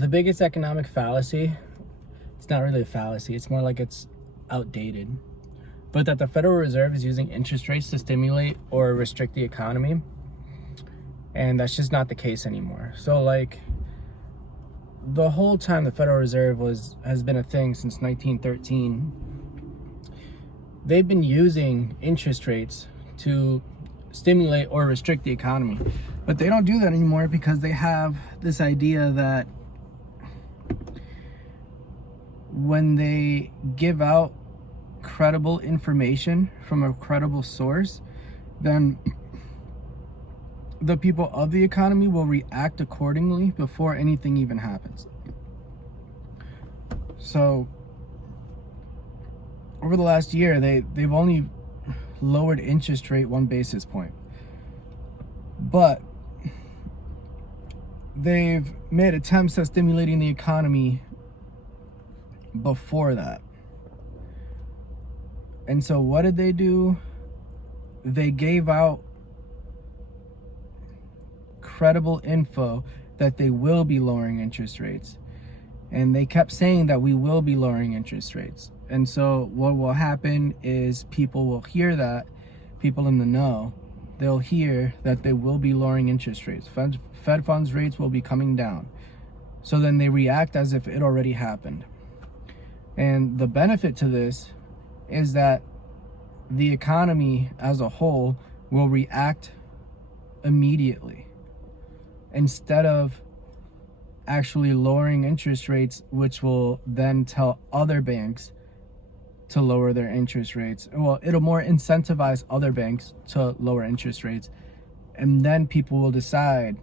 The biggest economic fallacy, it's not really a fallacy, it's more like it's outdated, but that the Federal Reserve is using interest rates to stimulate or restrict the economy, and that's just not the case anymore. So like the whole time the Federal Reserve has been a thing since 1913, they've been using interest rates to stimulate or restrict the economy. But they don't do that anymore because they have this idea that when they give out credible information from a credible source, then the people of the economy will react accordingly before anything even happens. So over the last year, they've only lowered interest rate 1 basis point, but they've made attempts at stimulating the economy before that. And so what did they do? They gave out credible info that they will be lowering interest rates, and they kept saying that we will be lowering interest rates. And so what will happen is people will hear that, people in the know, they'll hear that they will be lowering interest rates. Fed funds rates will be coming down. So then they react as if it already happened. And the benefit to this is that the economy as a whole will react immediately instead of actually lowering interest rates, which will then tell other banks to lower their interest rates. Well, it'll more incentivize other banks to lower interest rates, and then people will decide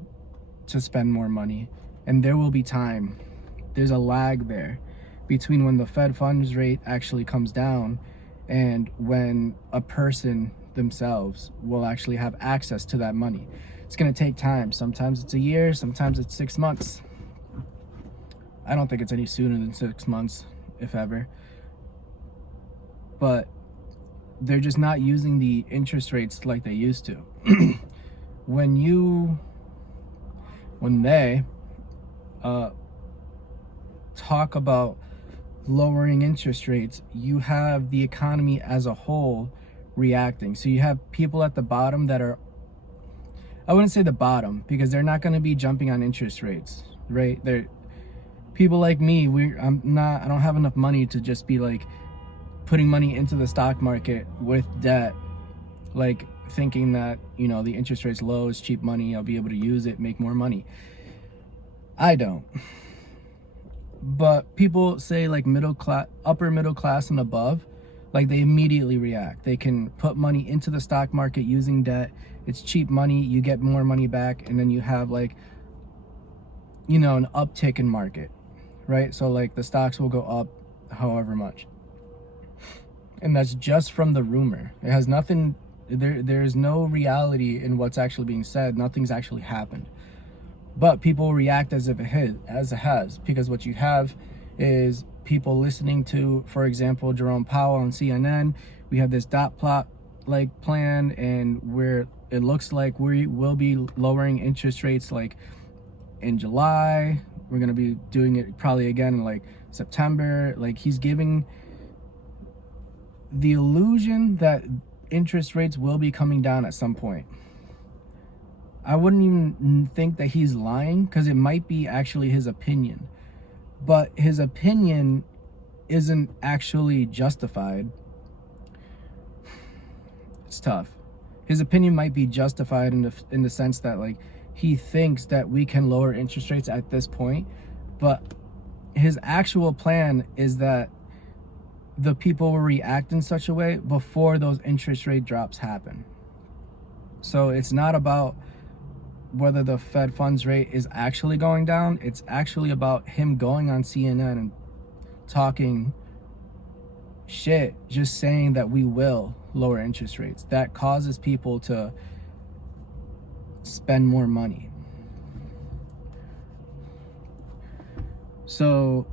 to spend more money, and there will be time. There's a lag there between when the Fed funds rate actually comes down and when a person themselves will actually have access to that money. It's going to take time. Sometimes it's a year, sometimes it's 6 months. I don't think it's any sooner than 6 months, if ever. But they're just not using the interest rates like they used to. When they talk about lowering interest rates, you have the economy as a whole reacting. So you have people at the bottom that are, I wouldn't say the bottom, because they're not going to be jumping on interest rates, right? They're people like me. I don't have enough money to just be like putting money into the stock market with debt, like thinking that, you know, the interest rate's low, it's cheap money, I'll be able to use it, make more money. I don't. But people say like upper middle class and above, like they immediately react. They can put money into the stock market using debt. It's cheap money, you get more money back, and then you have like, you know, an uptick in market, right? So like the stocks will go up however much. And that's just from the rumor. It has nothing, there's no reality in what's actually being said. Nothing's actually happened. But people react as if it has, because what you have is people listening to, for example, Jerome Powell on CNN. We have this dot plot like plan, and where it looks like we will be lowering interest rates like in July. We're going to be doing it probably again in like September. Like he's giving the illusion that interest rates will be coming down at some point. I wouldn't even think that he's lying, because it might be actually his opinion. But his opinion isn't actually justified. It's tough. His opinion might be justified in the sense that like he thinks that we can lower interest rates at this point, but his actual plan is that the people will react in such a way before those interest rate drops happen. So it's not about whether the Fed funds rate is actually going down. It's actually about him going on CNN and talking shit, just saying that we will lower interest rates. That causes people to spend more money. So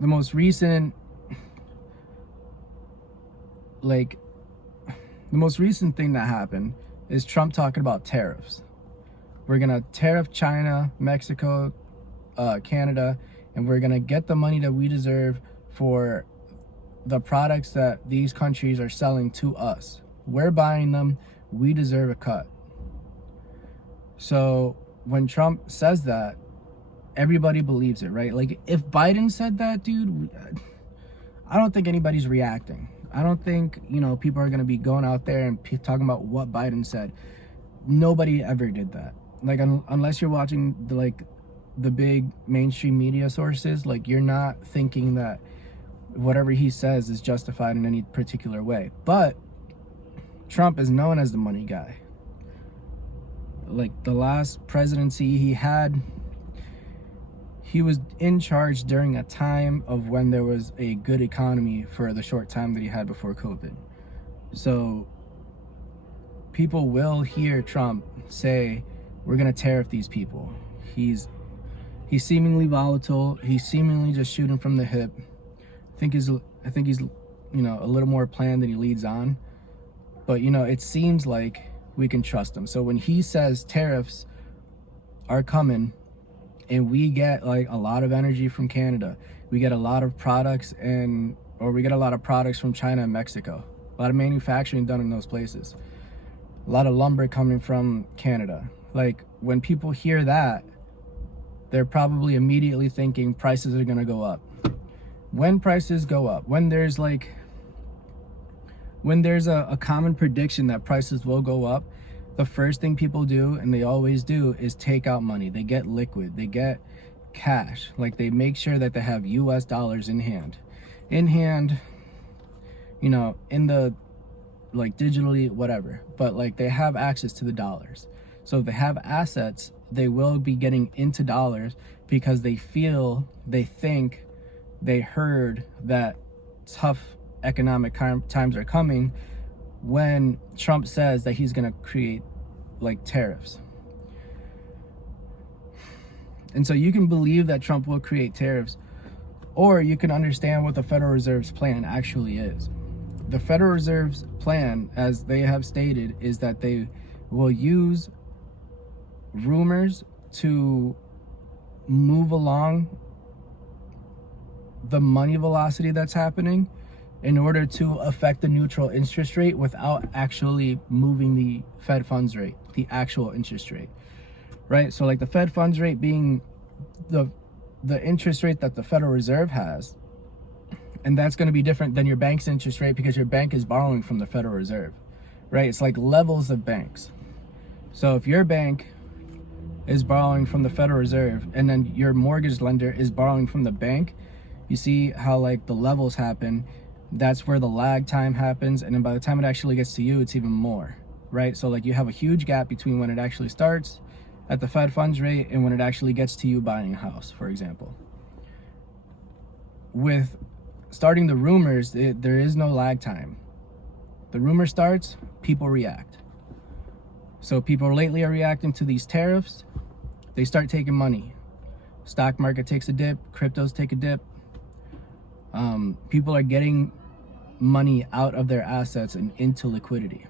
the most recent thing that happened is Trump talking about tariffs. We're gonna tariff China, Mexico, Canada, and we're gonna get the money that we deserve for the products that these countries are selling to us. We're buying them. We deserve a cut. So when Trump says that, everybody believes it, right? Like, if Biden said that, dude, I don't think anybody's reacting. I don't think, people are going to be going out there and talking about what Biden said. Nobody ever did that. Like, unless you're watching the big mainstream media sources, like, you're not thinking that whatever he says is justified in any particular way. But Trump is known as the money guy. Like, the last presidency he had, he was in charge during a time of when there was a good economy for the short time that he had before COVID. So people will hear Trump say, we're going to tariff these people. He's seemingly volatile. He's seemingly just shooting from the hip. I think he's a little more planned than he leads on. But, it seems like we can trust him. So when he says tariffs are coming, and we get like a lot of energy from Canada, we get a lot of products we get a lot of products from China and Mexico, a lot of manufacturing done in those places, a lot of lumber coming from Canada. Like, when people hear that, they're probably immediately thinking prices are going to go up. When prices go up, when there's a common prediction that prices will go up, the first thing people do, and they always do, is take out money. They get liquid. They get cash. Like, they make sure that they have US dollars in hand. In the, digitally, whatever. But, they have access to the dollars. So if they have assets, they will be getting into dollars because they think, they heard that tough economic times are coming when Trump says that he's going to create tariffs. And so you can believe that Trump will create tariffs, or you can understand what the Federal Reserve's plan actually is. The Federal Reserve's plan, as they have stated, is that they will use rumors to move along the money velocity that's happening in order to affect the neutral interest rate without actually moving the Fed funds rate, the actual interest rate, right? So the Fed funds rate being the interest rate that the Federal Reserve has, and that's going to be different than your bank's interest rate because your bank is borrowing from the Federal Reserve, right? It's like levels of banks. So if your bank is borrowing from the Federal Reserve and then your mortgage lender is borrowing from the bank, you see how the levels happen. That's where the lag time happens, and then by the time it actually gets to you, it's even more, right? So you have a huge gap between when it actually starts at the Fed funds rate and when it actually gets to you buying a house, for example. With starting the rumors, there is no lag time. The rumor starts, people react. So people lately are reacting to these tariffs. They start taking money. Stock market takes a dip, cryptos take a dip. People are getting money out of their assets and into liquidity.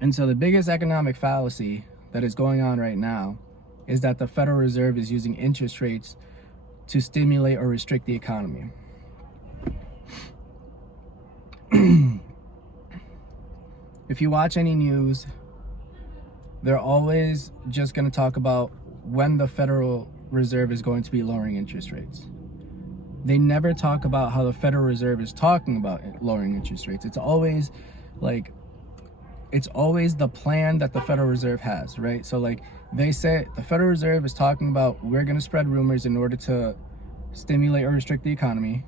And so the biggest economic fallacy that is going on right now is that the Federal Reserve is using interest rates to stimulate or restrict the economy. If you watch any news, they're always just going to talk about when the Federal Reserve is going to be lowering interest rates. They never talk about how the Federal Reserve is talking about lowering interest rates. It's always the plan that the Federal Reserve has, right? So they say the Federal Reserve is talking about, we're going to spread rumors in order to stimulate or restrict the economy.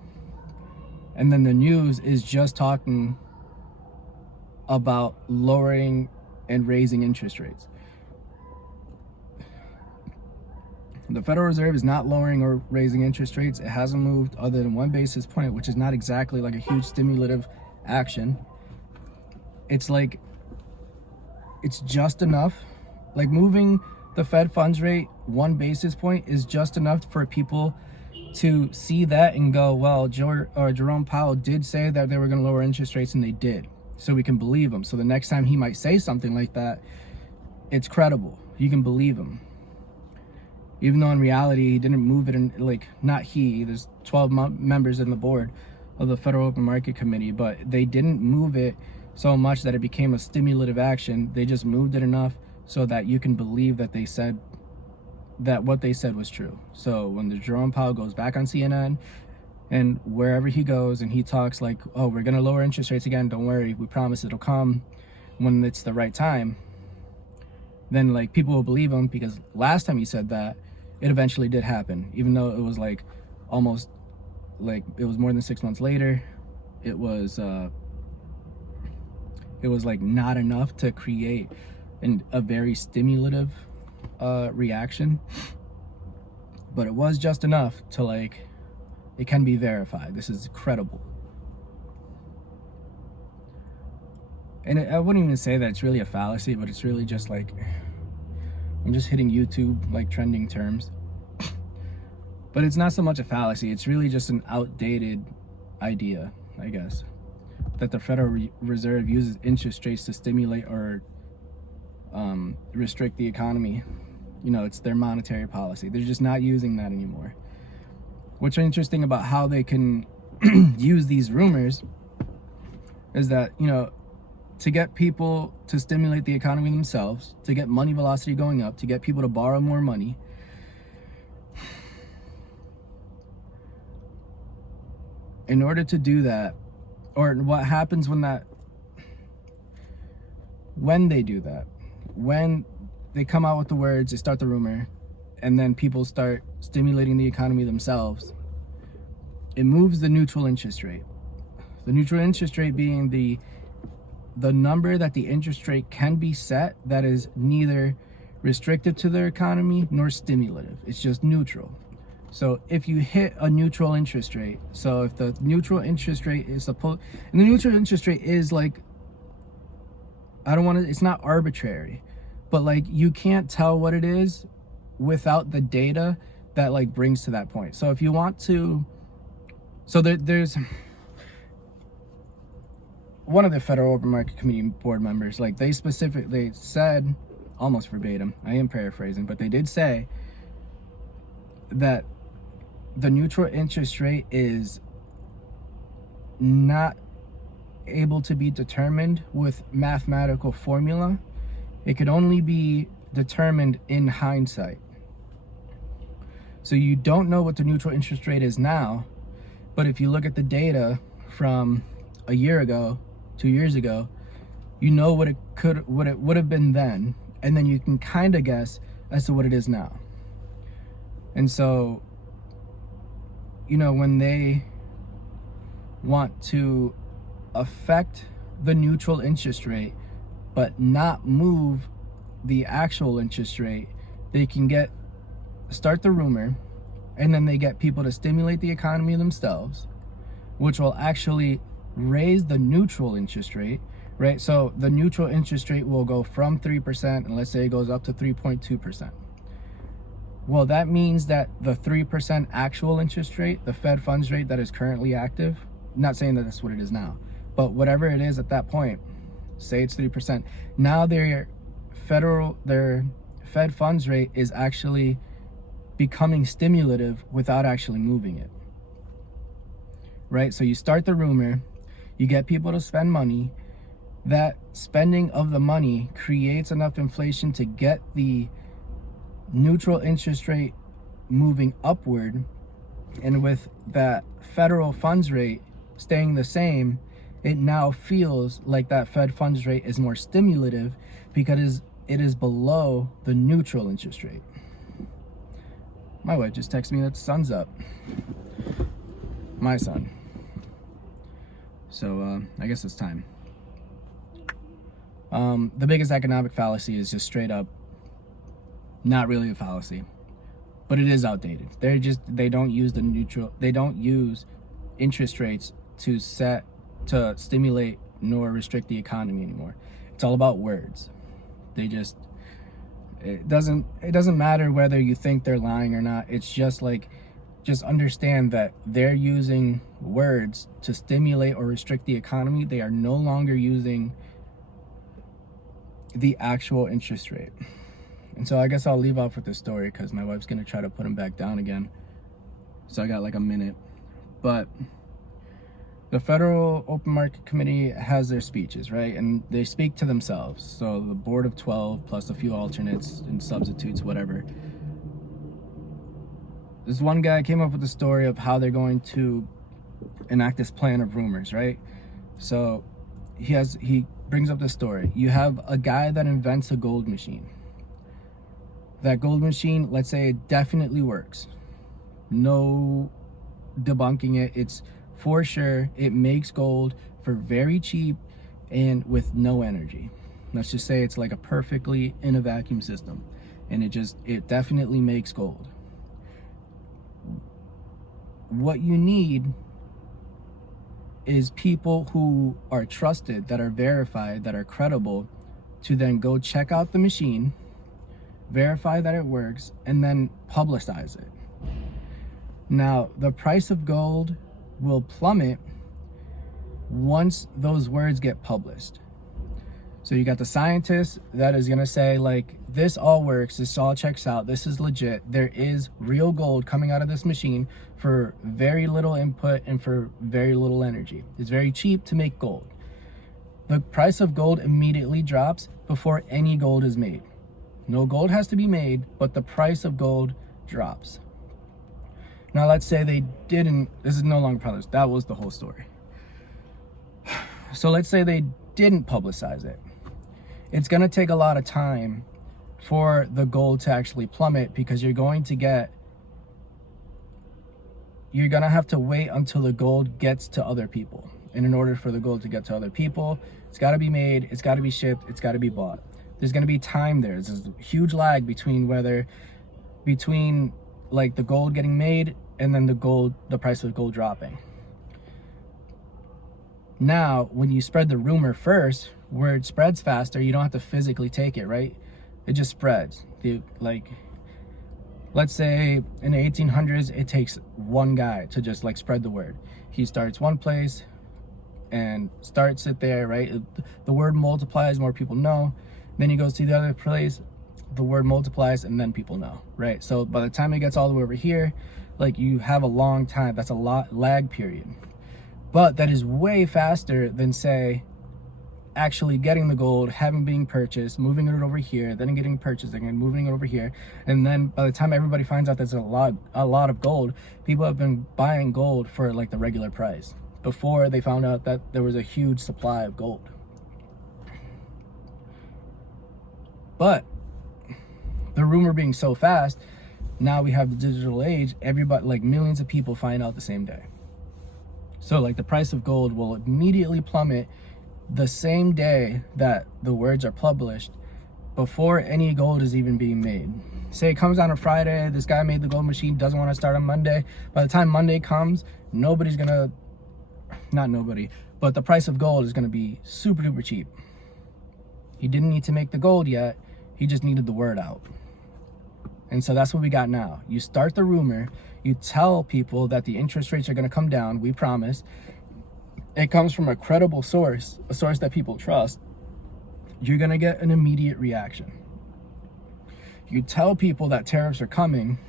And then the news is just talking about lowering and raising interest rates. The Federal Reserve is not lowering or raising interest rates. It hasn't moved other than 1 basis point, which is not exactly a huge stimulative action. It's just enough. Moving the Fed funds rate 1 basis point is just enough for people to see that and go, well, Jerome Powell did say that they were going to lower interest rates, and they did. So we can believe him. So the next time he might say something like that, it's credible. You can believe him. even though in reality he didn't move it in, like, not he, there's 12 members in the board of the Federal Open Market Committee, but they didn't move it so much that it became a stimulative action. They just moved it enough so that you can believe that they said that what they said was true. So when the Jerome Powell goes back on CNN and wherever he goes and he talks like, oh, we're gonna lower interest rates again, don't worry, we promise it'll come when it's the right time, then like people will believe him, because last time he said that, it eventually did happen, even though it was like almost like it was more than 6 months later. It was like not enough to create a very stimulative reaction, but it was just enough to like, it can be verified. This is credible. And I wouldn't even say that it's really a fallacy, but it's really just like, I'm just hitting YouTube like trending terms. But it's not so much a fallacy, it's really just an outdated idea, I guess, that the Federal Reserve uses interest rates to stimulate or restrict the economy. You know, it's their monetary policy. They're just not using that anymore. What's interesting about how they can use these rumors is that, you know, to get people to stimulate the economy themselves, to get money velocity going up, to get people to borrow more money, in order to do that, or what happens when they do that, when they come out with the words, they start the rumor, and then people start stimulating the economy themselves, it moves the neutral interest rate. The neutral interest rate being the number that the interest rate can be set that is neither restrictive to their economy nor stimulative. It's just neutral. So if you hit a neutral interest rate, so if the neutral interest rate is supposed, and the neutral interest rate is like, it's not arbitrary, but like you can't tell what it is without the data that like brings to that point. So if you want to, so there's one of the Federal Open Market Committee board members, like they specifically said, almost verbatim, I am paraphrasing, but they did say that the neutral interest rate is not able to be determined with mathematical formula. It could only be determined in hindsight. So you don't know what the neutral interest rate is now, but if you look at the data from a year ago, 2 years ago, you know what it would have been then, and then you can kind of guess as to what it is now. And so, you know, when they want to affect the neutral interest rate but not move the actual interest rate, they can start the rumor, and then they get people to stimulate the economy themselves, which will actually raise the neutral interest rate, right? So the neutral interest rate will go from 3%, and let's say it goes up to 3.2%. Well, that means that the 3% actual interest rate, the Fed funds rate that is currently active, not saying that that's what it is now, but whatever it is at that point, say it's 3%. Now their Fed funds rate is actually becoming stimulative without actually moving it, right? So you start the rumor, you get people to spend money. That spending of the money creates enough inflation to get the neutral interest rate moving upward. And with that federal funds rate staying the same, it now feels like that Fed funds rate is more stimulative because it is below the neutral interest rate. My wife just texted me that the sun's up. My son. So I guess it's time. The biggest economic fallacy is just straight up not really a fallacy, but it is outdated. They don't use interest rates to stimulate nor restrict the economy anymore. It's all about words. It doesn't matter whether you think they're lying or not. It's just understand that they're using words to stimulate or restrict the economy. They are no longer using the actual interest rate. And so I guess I'll leave off with this story because my wife's gonna try to put him back down again. So I got like a minute. But the Federal Open Market Committee has their speeches, right? And they speak to themselves. So the board of 12 plus a few alternates and substitutes, whatever. This one guy came up with the story of how they're going to enact this plan of rumors, right? So he brings up this story. You have a guy that invents a gold machine. That gold machine, let's say it definitely works. No debunking it. It's for sure, it makes gold for very cheap and with no energy. Let's just say it's like a perfectly in a vacuum system, and it definitely makes gold. What you need is people who are trusted, that are verified, that are credible, to then go check out the machine, verify that it works, and then publicize it. Now, the price of gold will plummet once those words get published. So you got the scientist that is going to say, like, this all works, this all checks out, this is legit, there is real gold coming out of this machine for very little input and for very little energy. It's very cheap to make gold. The price of gold immediately drops before any gold is made. No gold has to be made, but the price of gold drops. Now, let's say they didn't, this is no longer published, that was the whole story. So let's say they didn't publicize it. It's going to take a lot of time for the gold to actually plummet, because you're going to have to wait until the gold gets to other people. And in order for the gold to get to other people, it's got to be made, it's got to be shipped, it's got to be bought. There's going to be time there. There's a huge lag between like the gold getting made and then the price of gold dropping. Now, when you spread the rumor first, where it spreads faster, you don't have to physically take it, right? It just spreads. Let's say in the 1800s, it takes one guy to just like spread the word. He starts one place and starts it there, right? The word multiplies, more people know. Then he goes to the other place, the word multiplies, and then people know, right? So by the time it gets all the way over here, like, you have a long time. That's a lag period. But that is way faster than, say, actually getting the gold, having being purchased, moving it over here, then getting purchased again, moving it over here, and then by the time everybody finds out there's a lot of gold, people have been buying gold for like the regular price before they found out that there was a huge supply of gold. But the rumor being so fast, now we have the digital age, everybody, like millions of people find out the same day. So like the price of gold will immediately plummet the same day that the words are published, before any gold is even being made. Say it comes on a Friday, this guy made the gold machine, doesn't want to start on Monday. By the time Monday comes, not nobody, but the price of gold is going to be super duper cheap. He didn't need to make the gold yet, he just needed the word out. And so that's what we got now. You start the rumor, you tell people that the interest rates are going to come down, we promise. It comes from a credible source, a source that people trust. You're going to get an immediate reaction. You tell people that tariffs are coming.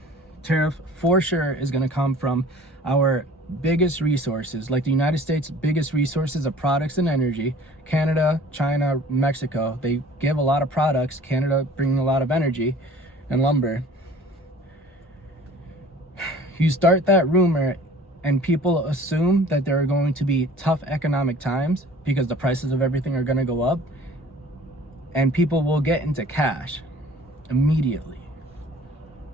Tariff for sure is going to come from our biggest resources, like the United States' biggest resources of products and energy. Canada, China, Mexico, they give a lot of products. Canada bringing a lot of energy and lumber. You start that rumor and people assume that there are going to be tough economic times because the prices of everything are going to go up, and people will get into cash immediately.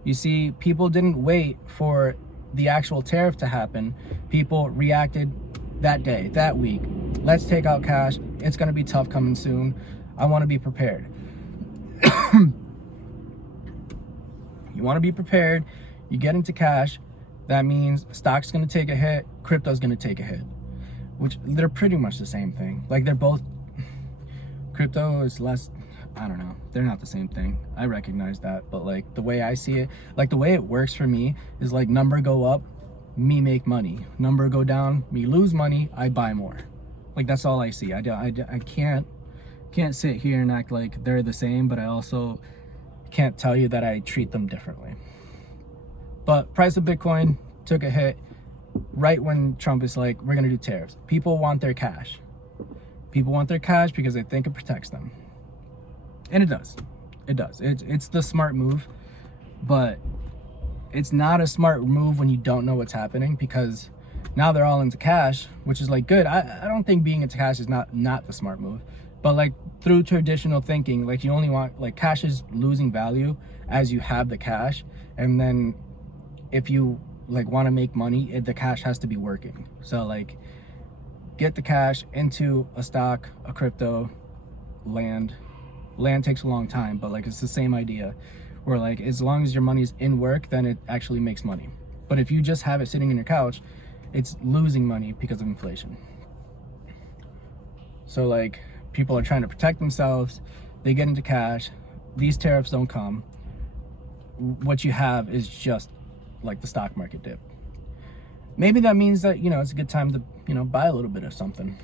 You see, people didn't wait for the actual tariff to happen. People reacted that day, that week. Let's take out cash. It's going to be tough coming soon. I want to be prepared. You want to be prepared. You get into cash. That means stock's going to take a hit, crypto's going to take a hit, which they're pretty much the same thing. Like, they're both, crypto is less, I don't know, they're not the same thing. I recognize that, but like the way I see it, like the way it works for me is like number go up, me make money. Number go down, me lose money, I buy more. Like, that's all I see. I can't sit here and act like they're the same, but I also can't tell you that I treat them differently. But price of Bitcoin took a hit right when Trump is like, we're gonna do tariffs. People want their cash. People want their cash because they think it protects them. And it does. It does. It's the smart move, but it's not a smart move when you don't know what's happening, because now they're all into cash, which is like good. I don't think being into cash is not the smart move, but like through traditional thinking, like you only want, like, cash is losing value as you have the cash, and then if you like want to make money, the cash has to be working. So like, get the cash into a stock, a crypto, land takes a long time, but like it's the same idea, where like as long as your money's in work, then it actually makes money. But if you just have it sitting in your couch, it's losing money because of inflation. So like, people are trying to protect themselves, they get into cash, these tariffs don't come, what you have is just like the stock market dip. Maybe that means that, you know, it's a good time to, you know, buy a little bit of something.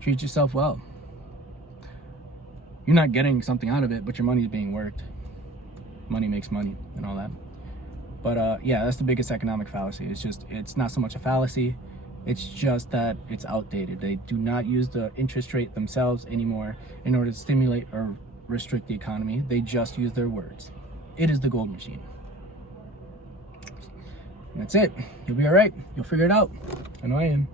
Treat yourself well. You're not getting something out of it, but your money's being worked. Money makes money and all that. But yeah, that's the biggest economic fallacy. It's not so much a fallacy, it's just that it's outdated. They do not use the interest rate themselves anymore in order to stimulate or restrict the economy. They just use their words. It is the gold machine. And that's it. You'll be all right. You'll figure it out. I know I am.